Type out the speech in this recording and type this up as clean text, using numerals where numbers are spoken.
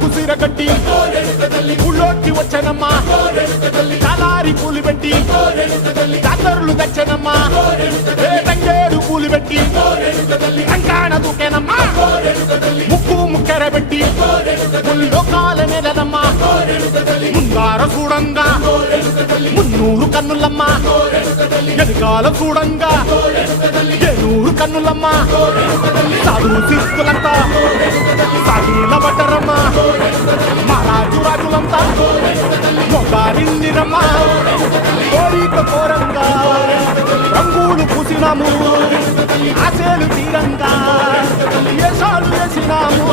కుసిరగట్టి ఊళ్ళోకి వచ్చనమ్మా చాలారి పూలు పెట్టి జాతరలు తెచ్చనమ్మా తంగేడు పూలు పెట్టి రంగాణ దూకేనమ్మా ముక్కు ముక్కెర పెట్టి ముల్లోకాల నెలనమ్మా ముందార చూడంగా మున్నూరు కన్నులమ్మ ఎదుగాల చూడంగా ఏనూరు కన్నులమ్మ సాధు శిస్తులంతా సాగిల బట్టరమ్మ మహారాజు రాజులంతా మొగారిందిరమ్మ కోరిక కోరంగా రంగులు పూసినాము ఆశలు తీరంగా వేషాలు వేసినాము